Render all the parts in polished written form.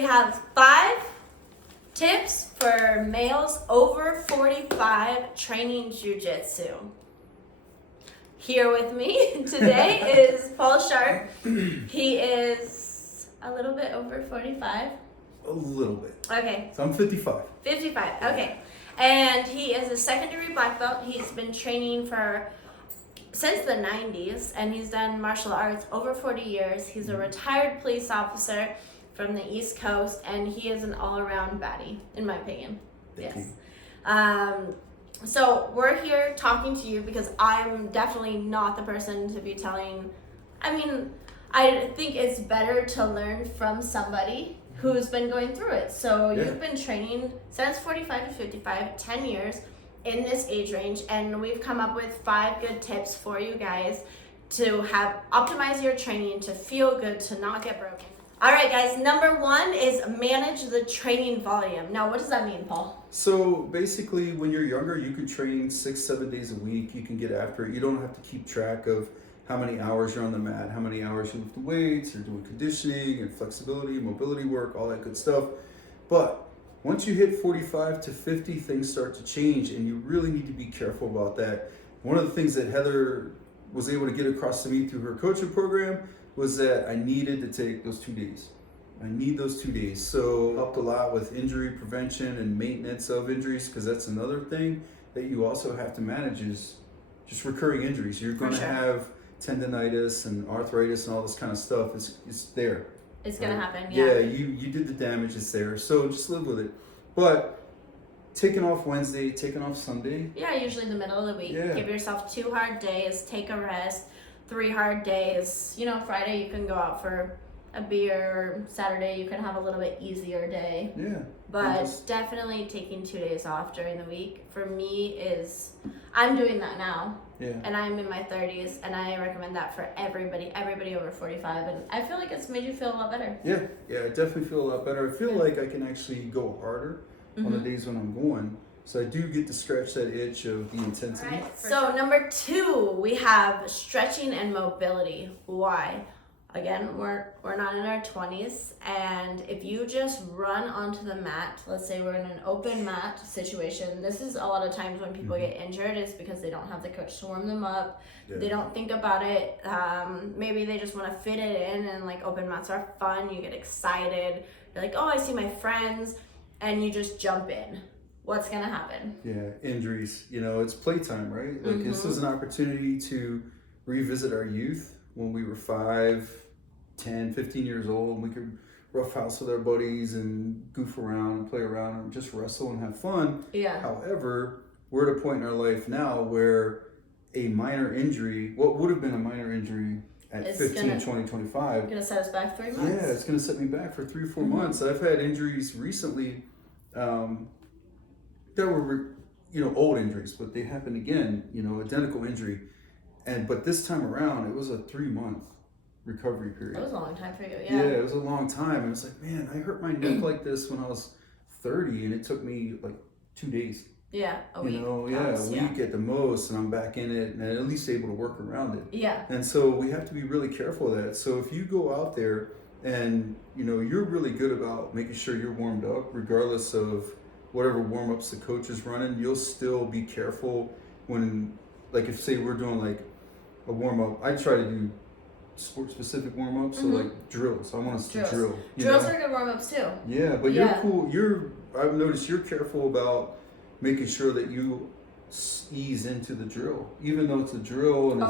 we have 5 tips for males over 45 training jiu-jitsu. Here with me today is Paul Sharp. He is a little bit over 45. A little bit. Okay. So I'm 55. 55, okay. And he is a secondary black belt. He's been training since the 90s, and he's done martial arts over 40 years. He's a retired police officer from the East Coast, and he is an all-around baddie, in my opinion. Thank Yes. you. So we're here talking to you because I'm definitely not the person to be telling. I think it's better to learn from somebody who's been going through it. So Yeah. you've been training since 45 to 55, 10 years in this age range, and we've come up with 5 good tips for you guys to optimize your training, to feel good, to not get broken. All right, guys, number 1 is manage the training volume. Now, what does that mean, Paul? So basically, when you're younger, you can train 6-7 days a week. You can get after it. You don't have to keep track of how many hours you're on the mat, how many hours you lift the weights, you're doing conditioning and flexibility, mobility work, all that good stuff. But once you hit 45 to 50, things start to change, and you really need to be careful about that. One of the things that Heather was able to get across to me through her coaching program was that I needed to take those 2 days. I need those 2 days. So helped a lot with injury prevention and maintenance of injuries, because that's another thing that you also have to manage is just recurring injuries. You're going to have tendonitis and arthritis and all this kind of stuff. It's there. It's going to happen, yeah. You did the damage, it's there. So just live with it. But taking off Wednesday, taking off Sunday. Yeah, usually in the middle of the week. Yeah. Give yourself 2 hard days, take a rest, 3 hard days. Friday you can go out for a beer. Saturday you can have a little bit easier day. Yeah. But definitely taking 2 days off during the week for me I'm doing that now. Yeah. And I'm in my 30s, and I recommend that for everybody over 45. And I feel like it's made you feel a lot better. Yeah, I definitely feel a lot better. I feel like I can actually go harder on the days when I'm going. So I do get to scratch that itch of the intensity. Right. So number 2, we have stretching and mobility. Why? Again, we're not in our 20s, and if you just run onto the mat, let's say we're in an open mat situation, this is a lot of times when people get injured is because they don't have the coach to warm them up. Yeah. They don't think about it. Maybe they just want to fit it in, and like open mats are fun. You get excited. You're like, oh, I see my friends, and you just jump in. What's gonna happen? Yeah, injuries. It's playtime, right? Like this is an opportunity to revisit our youth when we were 5, 10, 15 years old, and we could roughhouse with our buddies and goof around and play around and just wrestle and have fun. Yeah. However, we're at a point in our life now where a minor injury, what would have been a minor injury at 15, 20, 25. Gonna set us back 3 months. Yeah, it's gonna set me back for 3 or 4 months. I've had injuries recently that were, old injuries, but they happened again, identical injury. But this time around, it was a 3-month recovery period. That was a long time for you, Yeah, it was a long time. And it's like, man, I hurt my neck like this when I was 30, and it took me like 2 days. Yeah, a week. A week at the most, and I'm back in it, and at least able to work around it. Yeah. And so we have to be really careful of that. So if you go out there and, you're really good about making sure you're warmed up, regardless of whatever warm-ups the coach is running, you'll still be careful when, like, if say we're doing like a warm-up, I try to do sport-specific warm-ups, so like drills. I want us to drill. Drills are good warm-ups too. Yeah, but you're cool. I've noticed you're careful about making sure that you ease into the drill, even though it's a drill and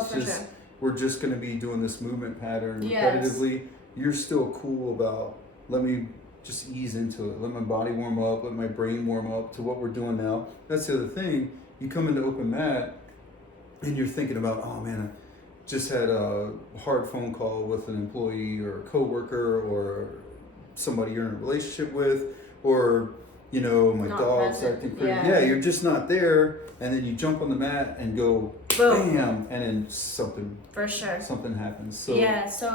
we're just going to be doing this movement pattern repetitively. You're still cool about, let me just ease into it. Let my body warm up. Let my brain warm up to what we're doing now. That's the other thing. You come into open mat and you're thinking about, oh man, I just had a hard phone call with an employee or a coworker or somebody you're in a relationship with, or my not dog's present. acting crazy. Yeah, you're just not there, and then you jump on the mat and go boom, bam, and then something happens. So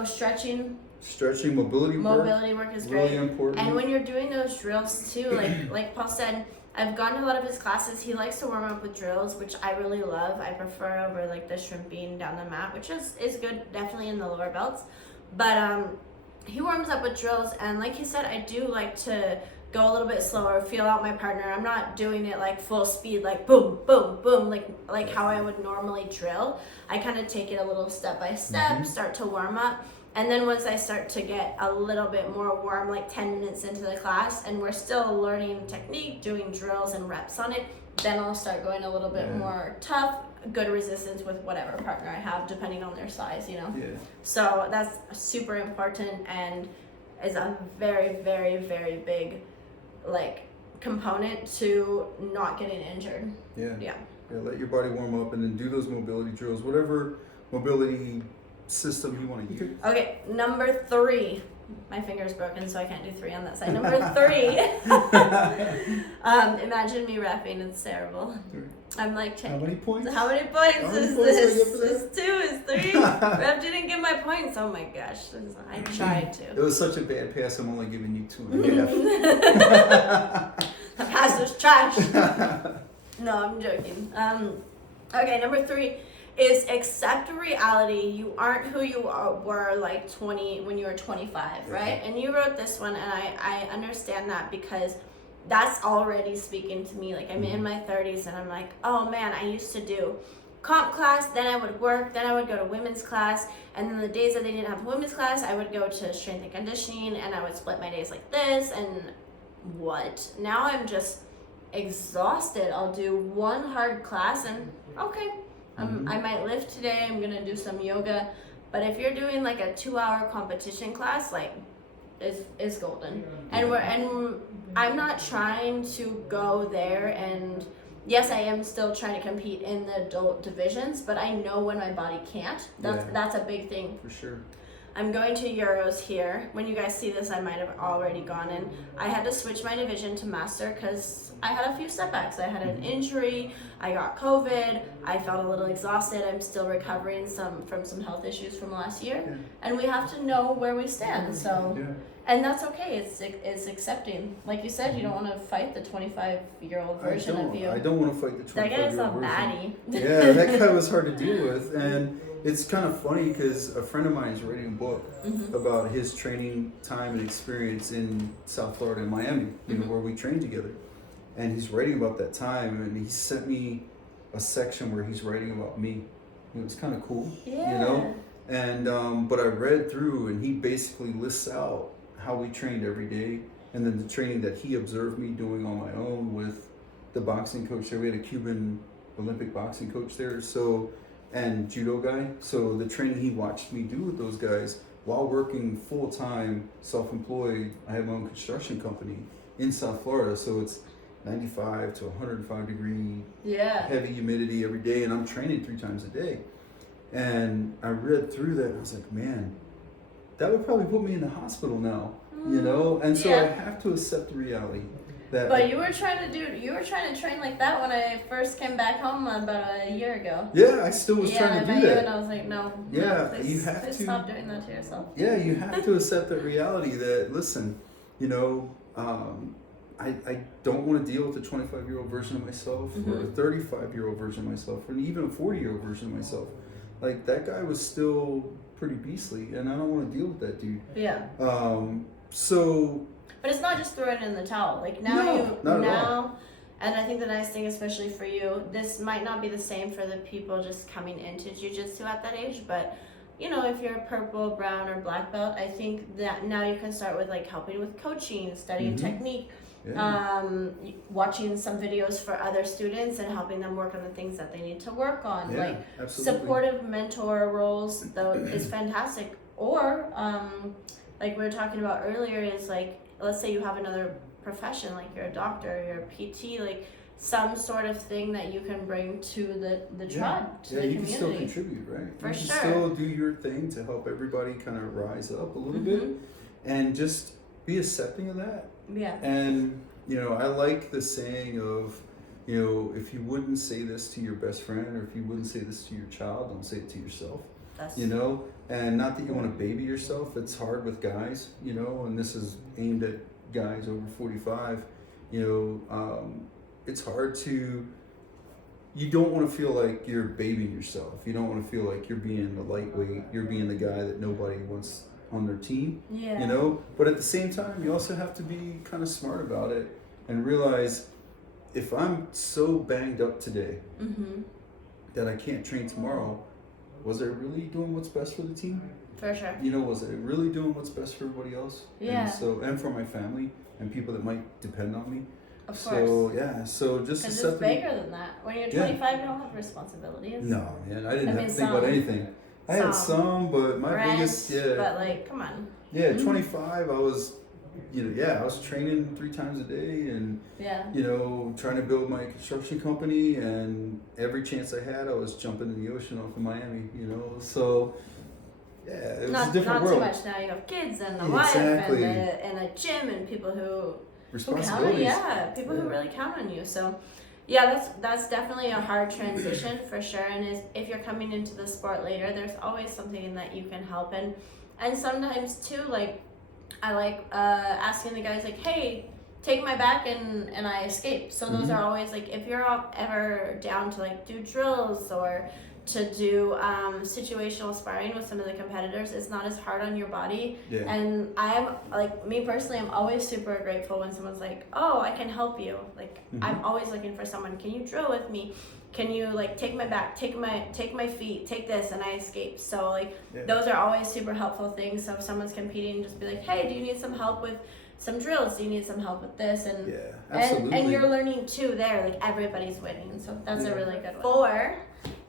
stretching, mobility work is really great. important. And when you're doing those drills too, like Paul said, I've gone to a lot of his classes. He likes to warm up with drills, which I really love. I prefer over like the shrimping down the mat, which is good, definitely in the lower belts. But he warms up with drills, and like he said, I do like to go a little bit slower, feel out my partner. I'm not doing it like full speed, like boom, boom, boom, like how I would normally drill. I kind of take it a little step by step, start to warm up. And then once I start to get a little bit more warm, like 10 minutes into the class, and we're still learning technique, doing drills and reps on it, then I'll start going a little bit more tough, good resistance with whatever partner I have, depending on their size, you know? Yeah. So that's super important and is a very, very, very big, like, component to not getting injured. Yeah. Yeah. Yeah, let your body warm up and then do those mobility drills, whatever mobility system you want to use. Okay, number 3. My finger's broken, so I can't do 3 on that side. Number 3. Imagine me rapping. It's terrible. I'm like, how many points? How many points is this? It's 2, it's 3. Ref didn't get my points. Oh my gosh. I tried to. It was such a bad pass, I'm only giving you 2.5. The pass was trash. No, I'm joking. Okay, number 3 is accept reality. You aren't who you were like 20 when you were 25, right? And you wrote this one, and I understand that because that's already speaking to me. Like, I'm in my 30s, and I'm like, oh man, I used to do comp class, then I would work, then I would go to women's class, and then the days that they didn't have women's class, I would go to strength and conditioning, and I would split my days like this, and what? Now I'm just exhausted. I'll do one hard class, and okay, I might lift today, I'm gonna do some yoga, but if you're doing like a 2-hour competition class, like, is golden. And I'm not trying to go there, and yes, I am still trying to compete in the adult divisions, but I know when my body can't. That's a big thing. For sure. I'm going to Euros here. When you guys see this, I might have already gone in. I had to switch my division to master because I had a few setbacks. I had an injury, I got COVID, I felt a little exhausted. I'm still recovering from some health issues from last year. And we have to know where we stand. So, and that's okay. It's accepting. Like you said, you don't want to fight the 25-year-old version of you. I don't want to fight the 25-year-old That guy's a version. baddie. Yeah, that guy was hard to deal with. And it's kind of funny because a friend of mine is writing a book about his training time and experience in South Florida and Miami, you know, where we trained together. And he's writing about that time, and he sent me a section where he's writing about me. It was kind of cool, you know? And but I read through, and he basically lists out how we trained every day, and then the training that he observed me doing on my own with the boxing coach there. We had a Cuban Olympic boxing coach there, and judo guy. So the training he watched me do with those guys while working full-time, self-employed. I have my own construction company in South Florida, so it's 95 to 105 degree heavy humidity every day, and I'm training 3 times a day. And I read through that, and I was like, man, that would probably put me in the hospital now, you know? And so I have to accept the reality. But you were trying to train like that when I first came back home about a year ago. Yeah, I still was trying to do that. And I was like, no. Please, you have please to stop doing that to yourself. Yeah, you have to accept the reality that, listen, you know, I don't want to deal with a 25-year-old version of myself or a 35-year-old version of myself or even a 40-year-old version of myself. Like, that guy was still pretty beastly, and I don't want to deal with that dude. Yeah. So. But it's not just throwing in the towel. Like, now and I think the nice thing, especially for you, this might not be the same for the people just coming into jiu-jitsu at that age, but, you know, if you're a purple, brown, or black belt, I think that now you can start with, like, helping with coaching, studying technique, watching some videos for other students and helping them work on the things that they need to work on. Yeah, like, absolutely. supportive mentor roles, though, is fantastic. Or, like we were talking about earlier, is, like, let's say you have another profession, like you're a doctor, you're a PT, like some sort of thing that you can bring to the tribe, to the community. Yeah, you can still contribute, right? For you can still do your thing to help everybody kind of rise up a little bit, and just be accepting of that. Yeah. And, you know, I like the saying of, you know, if you wouldn't say this to your best friend, or if you wouldn't say this to your child, don't say it to yourself. You know, and not that you want to baby yourself. It's hard with guys, you know, and this is aimed at guys over 45. You know, it's hard to. You don't want to feel like you're babying yourself. You don't want to feel like you're being the lightweight. You're being the guy that nobody wants on their team. Yeah. You know, but at the same time, you also have to be kind of smart about it and realize if I'm so banged up today that I can't train tomorrow, was I really doing what's best for the team? For sure. You know, was I really doing what's best for everybody else? Yeah. And for my family and people that might depend on me. Of so course. yeah, so just because to it's bigger than that. When you're 25, you don't have responsibilities. No, man, I didn't have to think about anything. I had some, but my biggest But like, come on. Yeah, 25. I was, I was training 3 times a day, and trying to build my construction company. And every chance I had, I was jumping in the ocean off of Miami. So. Yeah, it was a different world. Not too much now. You have kids and a wife and a gym and people who count on you. Yeah, people who really count on you. So, yeah, that's definitely a hard transition for sure. And if you're coming into the sport later, there's always something that you can help in. And sometimes too, like I like asking the guys like, hey, take my back and I escape. So those are always like, if you're ever down to like do drills or to do situational sparring with some of the competitors, it's not as hard on your body. Yeah. And I'm like, me personally, I'm always super grateful when someone's like, oh, I can help you. Like I'm always looking for someone, can you drill with me? Can you like take my back, take my feet, take this, and I escape. So like those are always super helpful things. So if someone's competing, just be like, hey, do you need some help with some drills? Do you need some help with this? And absolutely. And you're learning too there, like everybody's winning. So that's a really good one. 4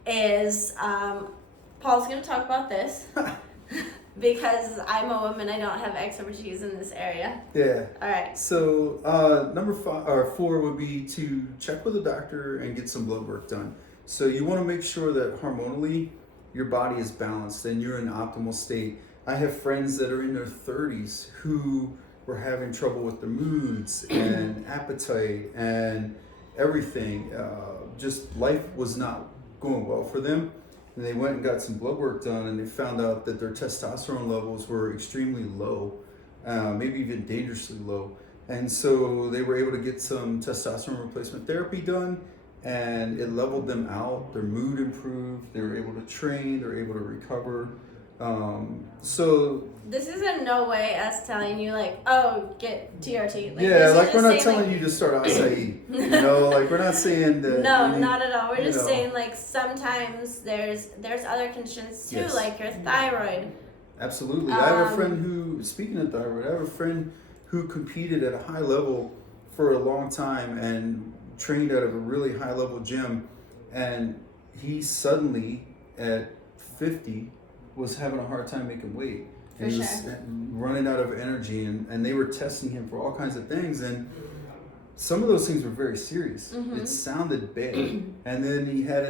is Paul's gonna talk about this because I'm a woman, I don't have expertise in this area. Yeah. All right. So number 4 would be to check with a doctor and get some blood work done. So you want to make sure that hormonally your body is balanced and you're in optimal state. I have friends that are in their 30s who were having trouble with their moods and appetite and everything. Just life was not going well for them, and they went and got some blood work done, and they found out that their testosterone levels were extremely low, maybe even dangerously low. And so they were able to get some testosterone replacement therapy done, and it leveled them out. Their mood improved, they were able to train, they were able to recover. So this is in no way us telling you like, oh, get TRT. Like, we're not telling you to start acai. Like we're not saying that. No, not at all. We're just saying like sometimes there's other conditions too, like your thyroid. Absolutely. I have a friend who, speaking of thyroid, I have a friend who competed at a high level for a long time and trained out of a really high level gym, and he suddenly at 50 was having a hard time making weight. And he was running out of energy, and they were testing him for all kinds of things, and some of those things were very serious. It sounded bad. And then he had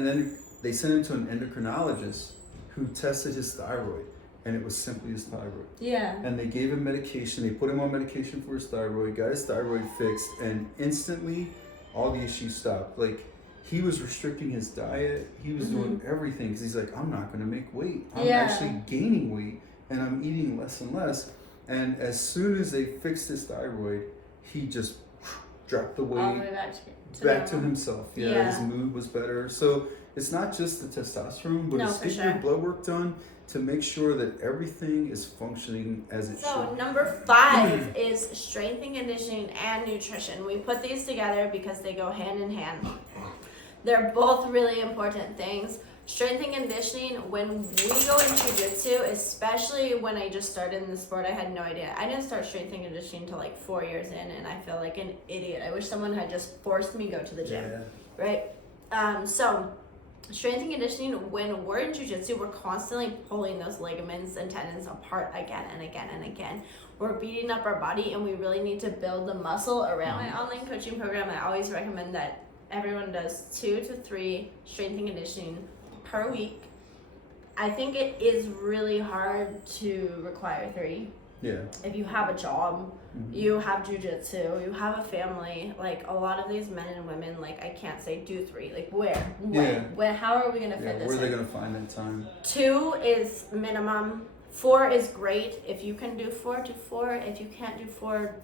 they sent him to an endocrinologist who tested his thyroid, and it was simply his thyroid. Yeah. And they gave him medication, they put him on medication for his thyroid, got his thyroid fixed, and instantly all the issues stopped. Like, he was restricting his diet. He was doing everything because he's like, I'm not going to make weight. I'm actually gaining weight, and I'm eating less and less. And as soon as they fixed his thyroid, he just dropped the weight all the way back to himself. His mood was better. So it's not just the testosterone, but it's getting your blood work done to make sure that everything is functioning as it should. So number 5 is strength and conditioning and nutrition. We put these together because they go hand in hand. They're both really important things. Strength and conditioning, when we go in jiu-jitsu, especially when I just started in the sport, I had no idea. I didn't start strength and conditioning until like 4 years in, and I feel like an idiot. I wish someone had just forced me to go to the gym, right? So strength and conditioning, when we're in jiu-jitsu, we're constantly pulling those ligaments and tendons apart again and again and again. We're beating up our body, and we really need to build the muscle around my online coaching program. I always recommend that everyone does 2 to 3 strength and conditioning per week. I think it is really hard to require 3. Yeah. If you have a job, you have jiu-jitsu, you have a family, like a lot of these men and women, like I can't say do 3. Like when, how are we gonna fit this where are they in? gonna find that time? 2 is minimum. 4 is great. If you can do 4, do 4. If you can't do 4,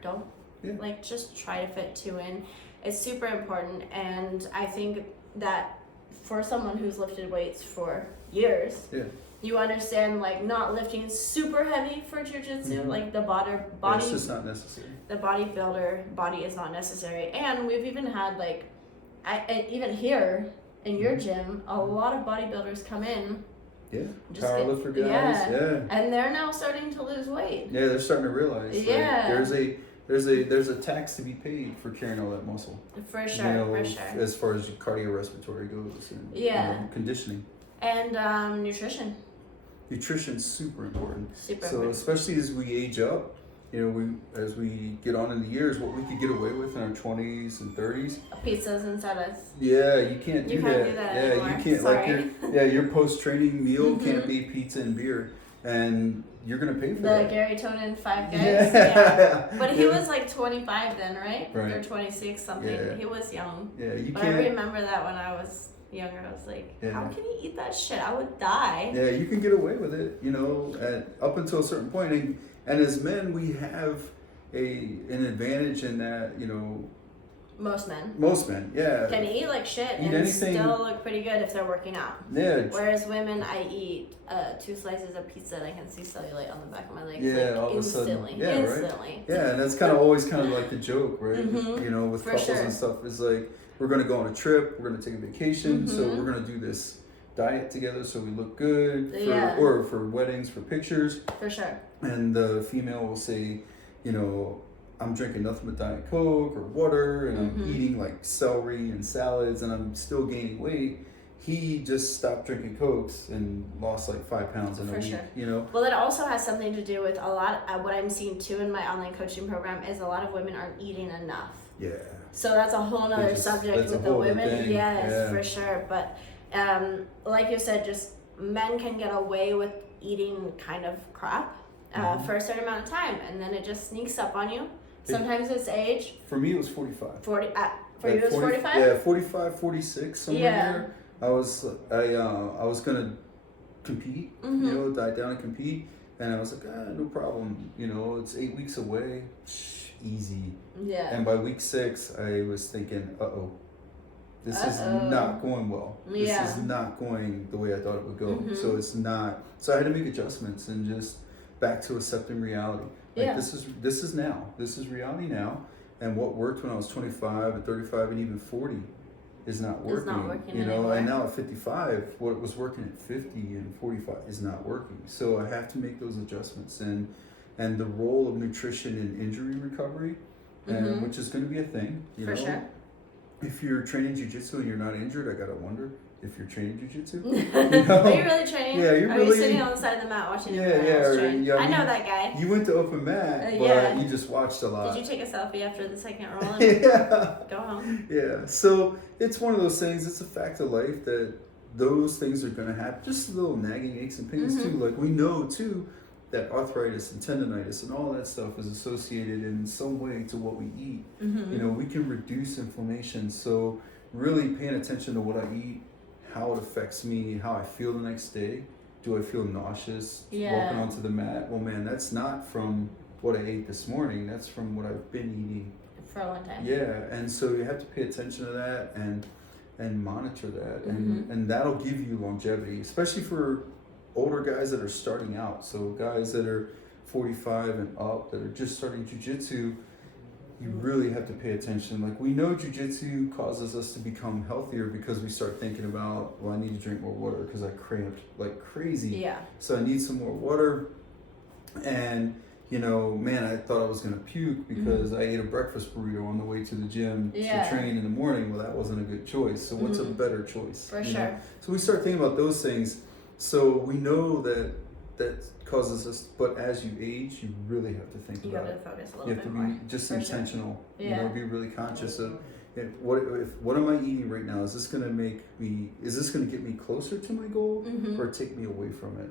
don't. Like just try to fit 2 in. It's super important, and I think that for someone who's lifted weights for years, You understand like not lifting super heavy for jiu-jitsu, like the body It's just not necessary. the bodybuilder body is not necessary. And we've even had like even here in your gym, a lot of bodybuilders come in. Yeah, powerlifter guys. Yeah, and they're now starting to lose weight. Yeah, they're starting to realize. Yeah, like, there's a tax to be paid for carrying all that muscle. For sure, for sure. As far as cardiorespiratory goes, and conditioning and nutrition. Nutrition's super important. Super. So especially as we age up, as we get on in the years, what we could get away with in our 20s and 30s. Pizzas and salads. Yeah, you can't do that. Yeah, anymore. You can't. Sorry. Your post-training meal can't be pizza and beer, and you're gonna pay for that. The Gary Tonin 5 guys. Yeah. But he was like 25 then, right? Right. Or 26 something. Yeah. He was young. Yeah, you but can't. I remember that when I was younger. I was like, how can he eat that shit? I would die. Yeah, you can get away with it, up until a certain point. And as men, we have an advantage in that, Most men, yeah. Can eat like shit and anything, still look pretty good if they're working out. Yeah. Whereas women, I eat 2 slices of pizza and I can see cellulite on the back of my legs. Yeah, like, all of instantly. a sudden. Yeah, Instantly. Right? Yeah, and that's always like the joke, right? With For couples sure. and stuff. Is like, we're going to go on a trip, we're going to take a vacation, so we're going to do this diet together so we look good, or for weddings, for pictures. For sure. And the female will say, I'm drinking nothing but Diet Coke or water, and I'm eating like celery and salads, and I'm still gaining weight. He just stopped drinking Cokes and lost like 5 pounds in a week. Sure. Well, it also has something to do with a lot. What I'm seeing too in my online coaching program is a lot of women aren't eating enough. Yeah. So that's a whole nother subject with the women. Yes, for sure. But like you said, just men can get away with eating kind of crap for a certain amount of time, and then it just sneaks up on you. Sometimes it's age. For me, it was 45. For you, it was 45? Yeah, 45, 46, somewhere there. I was gonna compete, diet down and compete, and I was like, no problem. It's 8 weeks away, easy. Yeah. And by week 6, I was thinking, this is not going well. Yeah. This is not going the way I thought it would go. So it's not. So I had to make adjustments and just back to accepting reality. This is now. This is reality now. And what worked when I was 25 and 35 and even 40 is not working. It's not working anymore. And now at 55, what was working at 50 and 45 is not working. So I have to make those adjustments. And the role of nutrition in injury recovery, and which is going to be a thing. For sure. If you're training jiu-jitsu and you're not injured, I gotta wonder if you're training jiu-jitsu. Are you really training? Yeah, Are you sitting on the side of the mat watching train? I know that guy. You went to open mat, but you just watched a lot. Did you take a selfie after the second roll? Yeah. Go home. Yeah. So it's one of those things. It's a fact of life that those things are gonna happen. Just little nagging aches and pains too. Like we know too that arthritis and tendonitis and all that stuff is associated in some way to what we eat. We can reduce inflammation. So really paying attention to what I eat, how it affects me, how I feel the next day. Do I feel nauseous walking onto the mat? Well, man, that's not from what I ate this morning. That's from what I've been eating for a long time. Yeah, and so you have to pay attention to that and monitor that, and that'll give you longevity, especially for older guys that are starting out. So guys that are 45 and up that are just starting jiu-jitsu, you really have to pay attention. Like we know jiu-jitsu causes us to become healthier because we start thinking about, well, I need to drink more water because I cramped like crazy. Yeah. So I need some more water. And man, I thought I was gonna puke because I ate a breakfast burrito on the way to the gym to train in the morning. Well, that wasn't a good choice. So what's a better choice? For sure. So we start thinking about those things. So we know that causes us, but as you age, you really have to think about it. You have to focus a little bit more. You have to be just intentional. Sure. Be really conscious of what am I eating right now? Is this gonna get me closer to my goal or take me away from it?